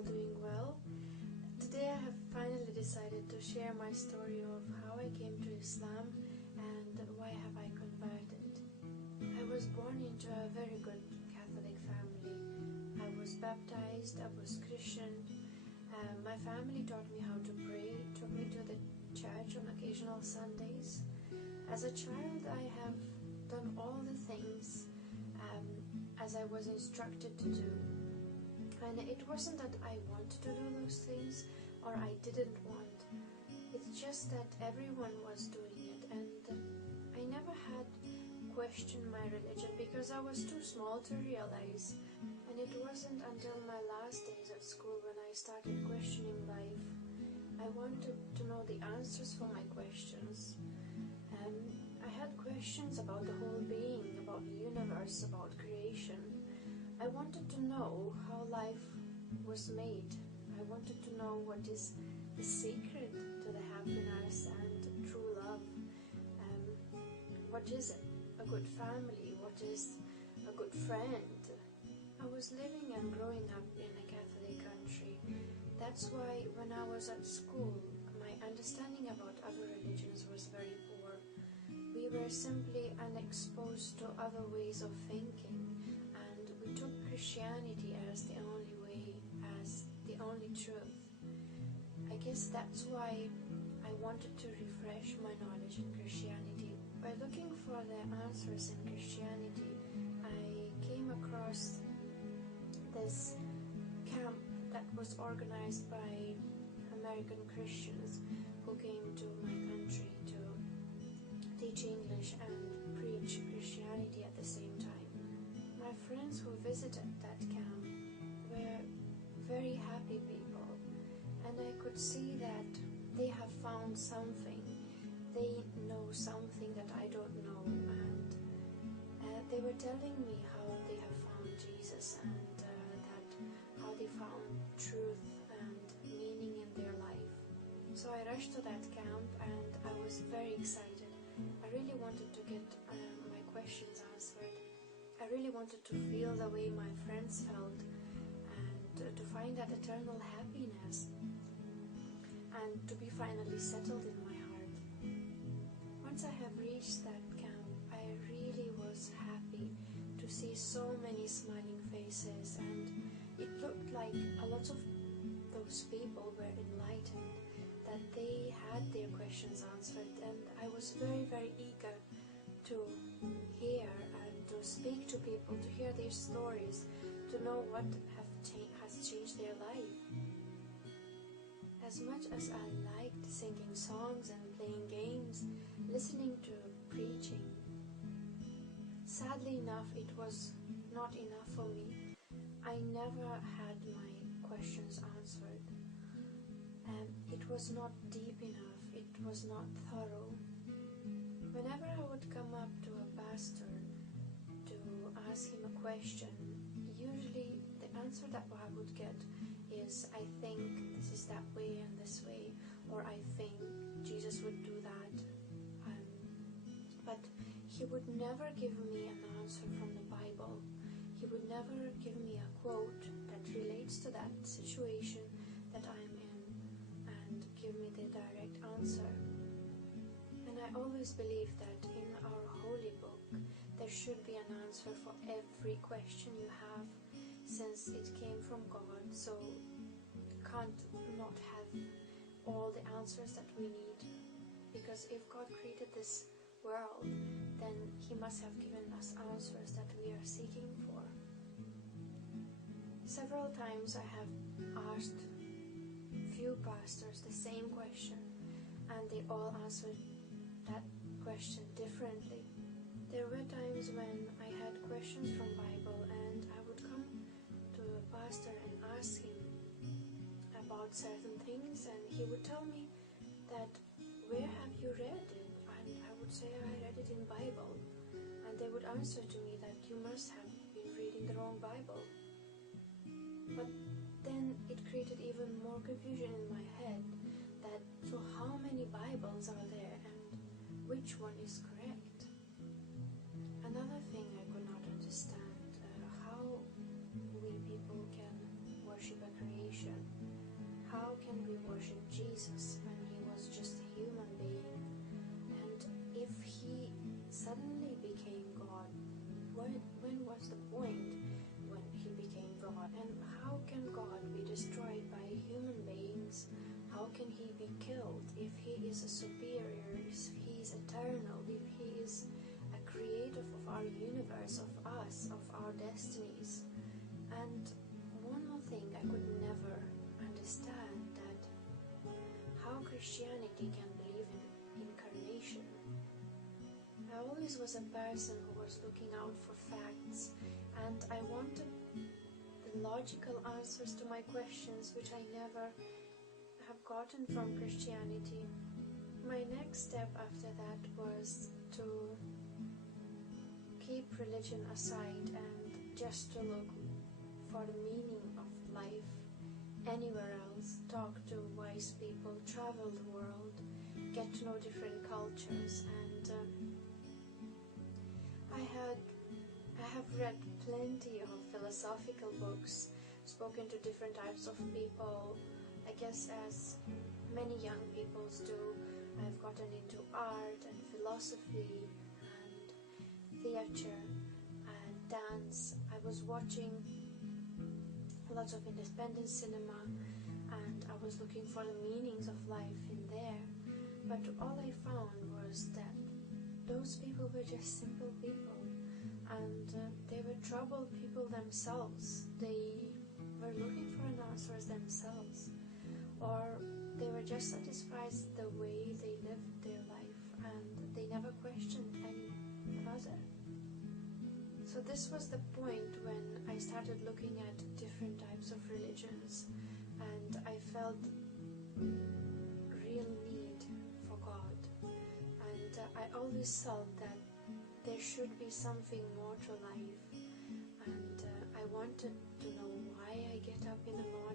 all doing well. Today I have finally decided to share my story of how I came to Islam and why have I converted. I was born into a very good Catholic family. I was baptized, I was Christian. My family taught me how to pray, took me to the church on occasional Sundays. As a child, I have done all the things as I was instructed to do. And it wasn't that I wanted to do those things or I didn't want. It's just that everyone was doing it, and I never had questioned my religion because I was too small to realize. And it wasn't until my last days at school when I started questioning life. I wanted to know the answers for my questions. I had questions about the whole being, about the universe, about creation. I wanted to know how life was made. I wanted to know what is the secret to the happiness and true love. What is a good family? What is a good friend? I was living and growing up in a Catholic country. That's why when I was at school, my understanding about other religions was very poor. We were simply unexposed to other ways of thinking, and we took Christianity as the only way, as the only truth. I guess that's why I wanted to refresh my knowledge in Christianity. By looking for the answers in Christianity, I came across this camp that was organized by American Christians who came to my country to teach English and preach Christianity at the same time. My friends who visited that camp were very happy people, and I could see that they have found something. They know something that I don't know, and they were telling me how they have found Jesus and how they found truth and meaning in their life. So I rushed to that camp and I was very excited. I really wanted to get my questions answered. I really wanted to feel the way my friends felt and to find that eternal happiness and to be finally settled in my heart. Once I have reached that camp, I really was happy to see so many smiling faces, and it looked like a lot of those people were enlightened, that they had their questions answered, and I was very, very eager to hear and to speak to people, to hear their stories, to know what has changed their life. As much as I liked singing songs and playing games, listening to preaching, sadly enough, it was not enough for me. I never had my questions answered. It was not deep enough, it was not thorough. Whenever I would come up to a pastor to ask him a question, usually the answer that I would get is, I think this is that way and this way, or I think Jesus would do that. But he would never give me an answer from the Bible. He would never give me a quote that relates to that situation that I'm in and give me the direct answer. And I always believe that in our holy book there should be an answer for every question you have, since it came from God, so can't not have all the answers that we need. Because if God created this world, then he must have given us answers that we are seeking for. Several times I have asked few pastors the same question, and they all answered that question differently. There were times when I had questions from Bible, and I would come to a pastor and ask him about certain things, and he would tell me that, where have you read it? And I would say, I read it in Bible. And they would answer to me that you must have been reading the wrong Bible. But then it created even more confusion in my head, that so how many Bibles are there and which one is correct? Another thing I could not understand, how we people can worship a creation. How can we worship Jesus when he was just a human being? And if he suddenly became God, when was the point when he became God? And how can God be destroyed by human beings? How can he be killed if he is a superior, if he is eternal, if he is a creator of our universe, of us, of our destinies? And one more thing I could never understand, that how Christianity can believe in incarnation. I always was a person who was looking out for facts, and I wanted the logical answers to my questions, which I never have gotten from Christianity. My next step after that was to keep religion aside and just to look for the meaning of life anywhere else, talk to wise people, travel the world, get to know different cultures. And I have read plenty of philosophical books, spoken to different types of people, I guess as many young people do. I've gotten into art and philosophy and theater and dance. I was watching lots of independent cinema, and I was looking for the meanings of life in there. But all I found was that those people were just simple people, and they were troubled people themselves. They were looking for an answers themselves, or they were just satisfied the way they lived their life, and they never questioned any further. So this was the point when I started looking at different types of religions, and I felt real need for God. And I always felt that there should be something more to life, and I wanted to know why I get up in the morning.